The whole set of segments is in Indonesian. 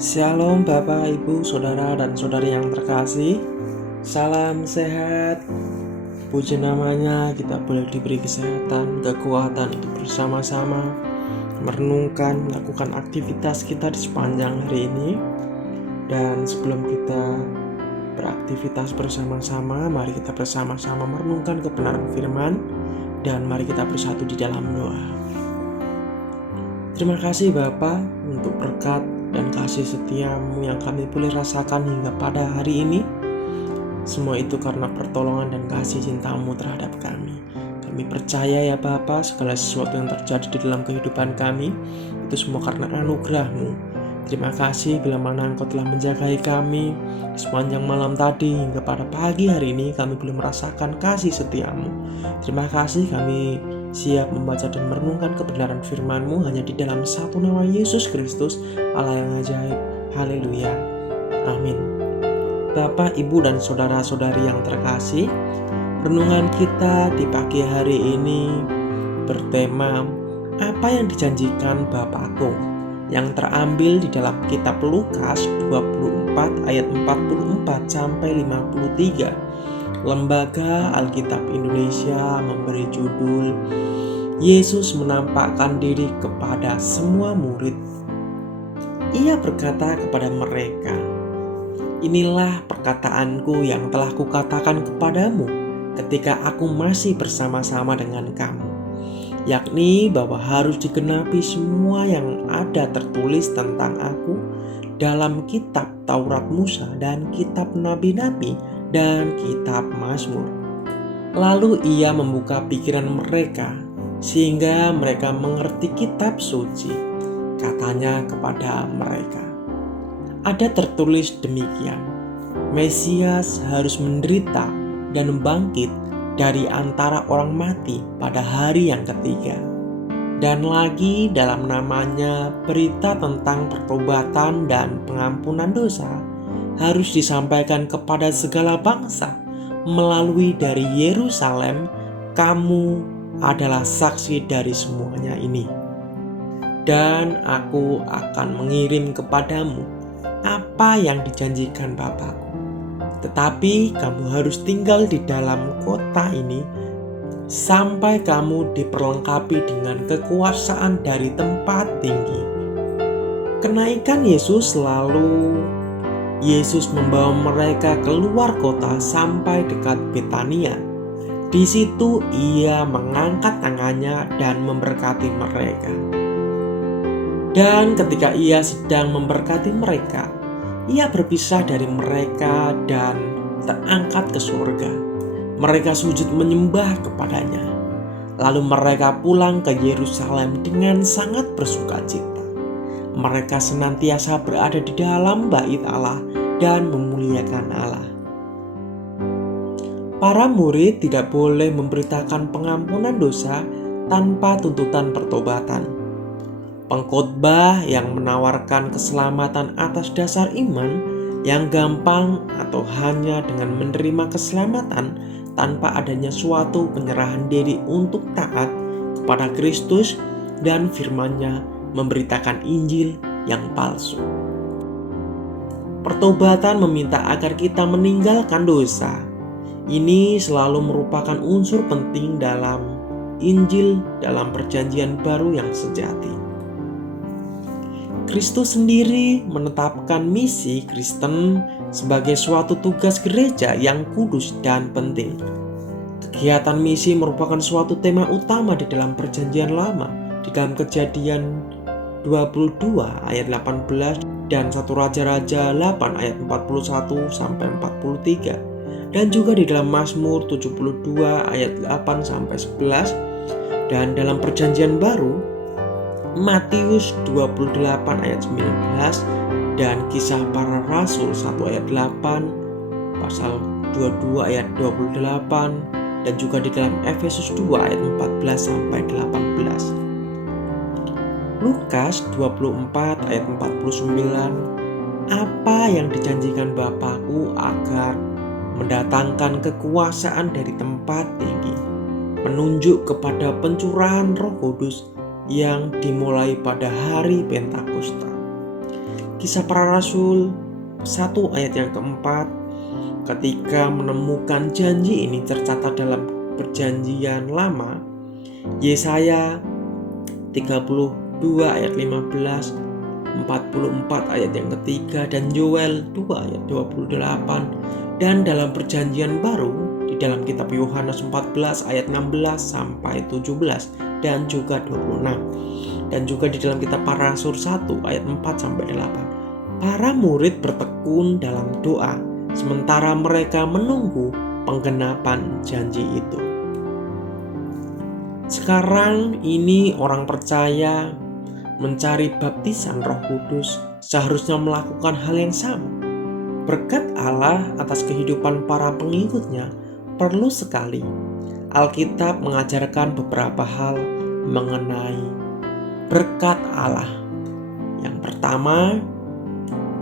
Shalom Bapak, Ibu, Saudara, dan Saudari yang terkasih. Salam sehat. Puji namanya, kita boleh diberi kesehatan, kekuatan untuk bersama-sama merenungkan, melakukan aktivitas kita di sepanjang hari ini. Dan sebelum kita beraktivitas bersama-sama, mari kita bersama-sama merenungkan kebenaran firman, dan mari kita bersatu di dalam doa. Terima kasih Bapa untuk berkat dan kasih setiamu yang kami boleh rasakan hingga pada hari ini. Semua itu karena pertolongan dan kasih cintamu terhadap kami. Kami percaya ya Bapa, segala sesuatu yang terjadi di dalam kehidupan kami itu semua karena anugerah-Mu. Terima kasih bila mana Engkau telah menjagai kami sepanjang malam tadi hingga pada pagi hari ini kami boleh merasakan kasih setiamu. Terima kasih, kami siap membaca dan merenungkan kebenaran firman-Mu hanya di dalam satu nama Yesus Kristus, Allah yang ajaib. Haleluya. Amin. Bapak, Ibu, dan saudara-saudari yang terkasih, renungan kita di pagi hari ini bertema apa yang dijanjikan Bapakku, yang terambil di dalam kitab Lukas 24 ayat 44 sampai 53. Lembaga Alkitab Indonesia memberi judul Yesus menampakkan diri kepada semua murid. Ia berkata kepada mereka, "Inilah perkataanku yang telah kukatakan kepadamu ketika aku masih bersama-sama dengan kamu, yakni bahwa harus digenapi semua yang ada tertulis tentang aku dalam kitab Taurat Musa dan kitab Nabi-Nabi dan kitab Mazmur." Lalu ia membuka pikiran mereka sehingga mereka mengerti kitab suci. Katanya kepada mereka, "Ada tertulis demikian, Mesias harus menderita dan bangkit dari antara orang mati pada hari yang ketiga. Dan lagi dalam namanya berita tentang pertobatan dan pengampunan dosa harus disampaikan kepada segala bangsa melalui dari Yerusalem. Kamu adalah saksi dari semuanya ini. Dan aku akan mengirim kepadamu apa yang dijanjikan Bapakku. Tetapi kamu harus tinggal di dalam kota ini sampai kamu diperlengkapi dengan kekuasaan dari tempat tinggi." Kenaikan Yesus, lalu Yesus membawa mereka keluar kota sampai dekat Betania. Di situ ia mengangkat tangannya dan memberkati mereka. Dan ketika ia sedang memberkati mereka, ia berpisah dari mereka dan terangkat ke surga. Mereka sujud menyembah kepadanya. Lalu mereka pulang ke Yerusalem dengan sangat bersukacita. Mereka senantiasa berada di dalam bait Allah dan memuliakan Allah. Para murid tidak boleh memberitakan pengampunan dosa tanpa tuntutan pertobatan. Pengkhotbah yang menawarkan keselamatan atas dasar iman yang gampang atau hanya dengan menerima keselamatan tanpa adanya suatu penyerahan diri untuk taat kepada Kristus dan firman-Nya memberitakan Injil yang palsu. Pertobatan meminta agar kita meninggalkan dosa. Ini selalu merupakan unsur penting dalam Injil dalam perjanjian baru yang sejati. Kristus sendiri menetapkan misi Kristen sebagai suatu tugas gereja yang kudus dan penting. Kegiatan misi merupakan suatu tema utama di dalam perjanjian lama, di dalam Kejadian 22 ayat 18 dan 1 Raja-Raja 8 ayat 41 sampai 43, dan juga di dalam Mazmur 72 ayat 8 sampai 11, dan dalam perjanjian baru Matius 28 ayat 19 dan Kisah Para Rasul 1 ayat 8, pasal 22 ayat 28, dan juga di dalam Efesus 2 ayat 14 sampai 18. Lukas 24 ayat 49, "Apa yang dijanjikan Bapakku agar mendatangkan kekuasaan dari tempat tinggi, menunjuk kepada pencurahan Roh Kudus yang dimulai pada hari Pentakosta. Kisah Para Rasul 1 ayat yang keempat, ketika menemukan janji ini tercatat dalam Perjanjian Lama, Yesaya 32 ayat 15, 44 ayat yang ketiga, dan Yoel 2 ayat 28, dan dalam Perjanjian Baru di dalam kitab Yohanes 14 ayat 16 sampai 17 dan juga 26, dan juga di dalam kitab Para Rasul 1 ayat 4 sampai 8. Para murid bertekun dalam doa sementara mereka menunggu penggenapan janji itu. Sekarang ini orang percaya mencari baptisan Roh Kudus seharusnya melakukan hal yang sama. Berkat Allah atas kehidupan para pengikutnya perlu sekali. Alkitab mengajarkan beberapa hal mengenai berkat Allah. Yang pertama,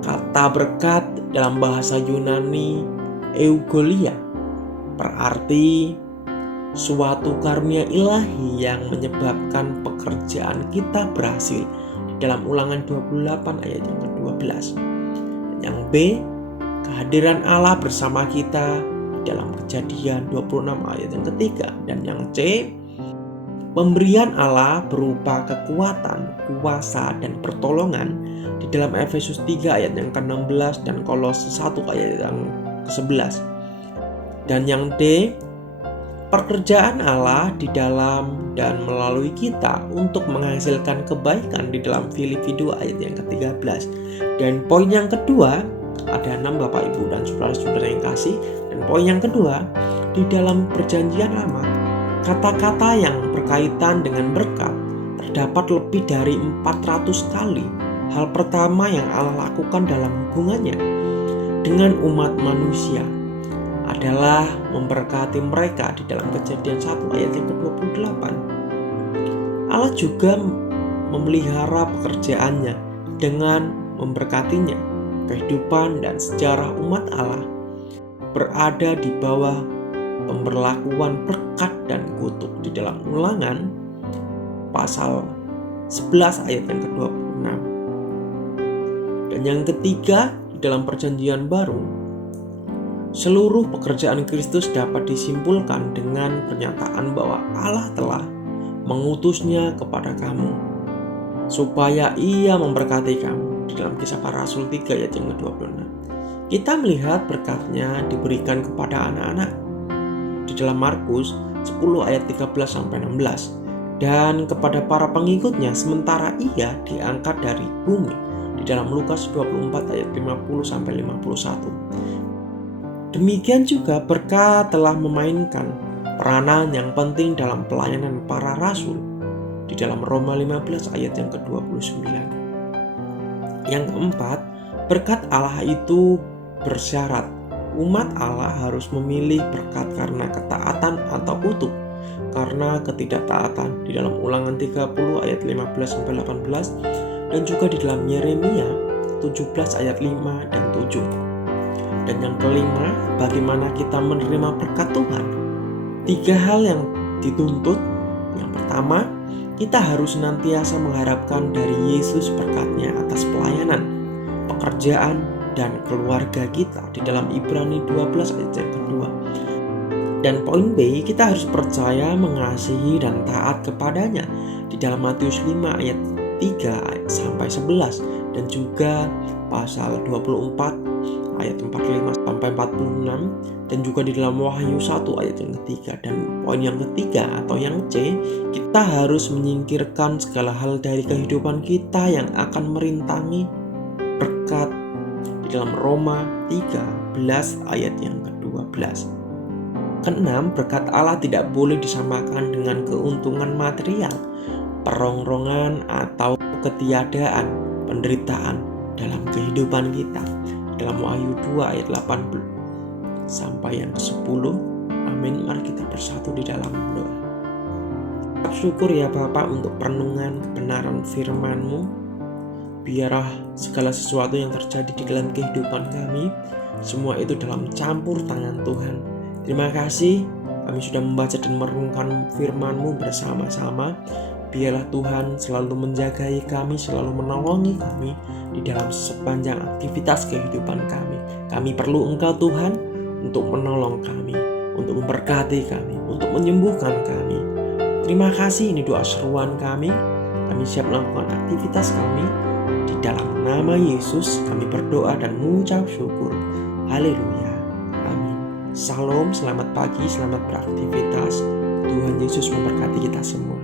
kata berkat dalam bahasa Yunani eugolia berarti suatu karunia ilahi yang menyebabkan pekerjaan kita berhasil di dalam Ulangan 28 ayat yang ke-12. Yang B, kehadiran Allah bersama kita di dalam Kejadian 26 ayat yang ketiga. Dan yang C, pemberian Allah berupa kekuatan, kuasa, dan pertolongan di dalam Efesus 3 ayat yang ke-16 dan Kolose 1 ayat yang ke-11. Dan yang D, pekerjaan Allah di dalam dan melalui kita untuk menghasilkan kebaikan di dalam Filipi 2 ayat yang ke-13. Dan poin yang kedua, ada 6 Bapak Ibu dan saudara-saudara yang kasih. Dan poin yang kedua, di dalam Perjanjian Lama, kata-kata yang berkaitan dengan berkat terdapat lebih dari 400 kali. Hal pertama yang Allah lakukan dalam hubungannya dengan umat manusia adalah memberkati mereka di dalam Kejadian 1 ayat yang ke-28. Allah juga memelihara pekerjaannya dengan memberkatinya. Kehidupan dan sejarah umat Allah berada di bawah pemberlakuan berkat dan kutuk di dalam Ulangan pasal 11 ayat yang ke-26. Dan yang ketiga, di dalam Perjanjian Baru, seluruh pekerjaan Kristus dapat disimpulkan dengan pernyataan bahwa Allah telah mengutusnya kepada kamu supaya ia memberkati kamu di dalam Kisah Para Rasul 3 ayat yang ke-26. Kita melihat berkatnya diberikan kepada anak-anak di dalam Markus 10 ayat 13 sampai 16, dan kepada para pengikutnya sementara ia diangkat dari bumi di dalam Lukas 24 ayat 50 sampai 51. Demikian juga berkat telah memainkan peranan yang penting dalam pelayanan para rasul di dalam Roma 15 ayat yang ke-29. Yang keempat, berkat Allah itu bersyarat. Umat Allah harus memilih berkat karena ketaatan atau kutuk karena ketidaktaatan di dalam Ulangan 30 ayat 15 sampai 18, dan juga di dalam Yeremia 17 ayat 5 dan 7. Dan yang kelima, bagaimana kita menerima berkat Tuhan? 3 hal yang dituntut. Yang pertama, kita harus senantiasa mengharapkan dari Yesus berkatnya atas pelayanan, pekerjaan, dan keluarga kita di dalam Ibrani 12 ayat yang kedua. Dan poin B, kita harus percaya, mengasihi, dan taat kepadanya di dalam Matius 5 ayat 3 sampai 11, dan juga pasal 24 ayat 45 sampai 46, dan juga di dalam Wahyu 1 ayat yang ketiga. Dan poin yang ketiga atau yang C, kita harus menyingkirkan segala hal dari kehidupan kita yang akan merintangi berkat di dalam Roma 13 ayat yang ke-12. Keenam, berkat Allah tidak boleh disamakan dengan keuntungan material, perongrongan, atau ketiadaan, penderitaan dalam kehidupan kita. Dalam Wahyu 2 ayat 80 sampai yang ke-10. Amin. Mari kita bersatu di dalam doa. Syukur ya Bapa untuk perenungan kebenaran firman-Mu. Biarlah segala sesuatu yang terjadi di dalam kehidupan kami, semua itu dalam campur tangan Tuhan. Terima kasih kami sudah membaca dan merenungkan firman-Mu bersama-sama. Biarlah Tuhan selalu menjagai kami, selalu menolongi kami di dalam sepanjang aktivitas kehidupan kami. Kami perlu Engkau Tuhan untuk menolong kami, untuk memberkati kami, untuk menyembuhkan kami. Terima kasih, ini doa seruan kami. Kami siap melakukan aktivitas kami. Di dalam nama Yesus kami berdoa dan mengucap syukur. Haleluya. Amin. Salam, selamat pagi, selamat beraktivitas. Tuhan Yesus memberkati kita semua.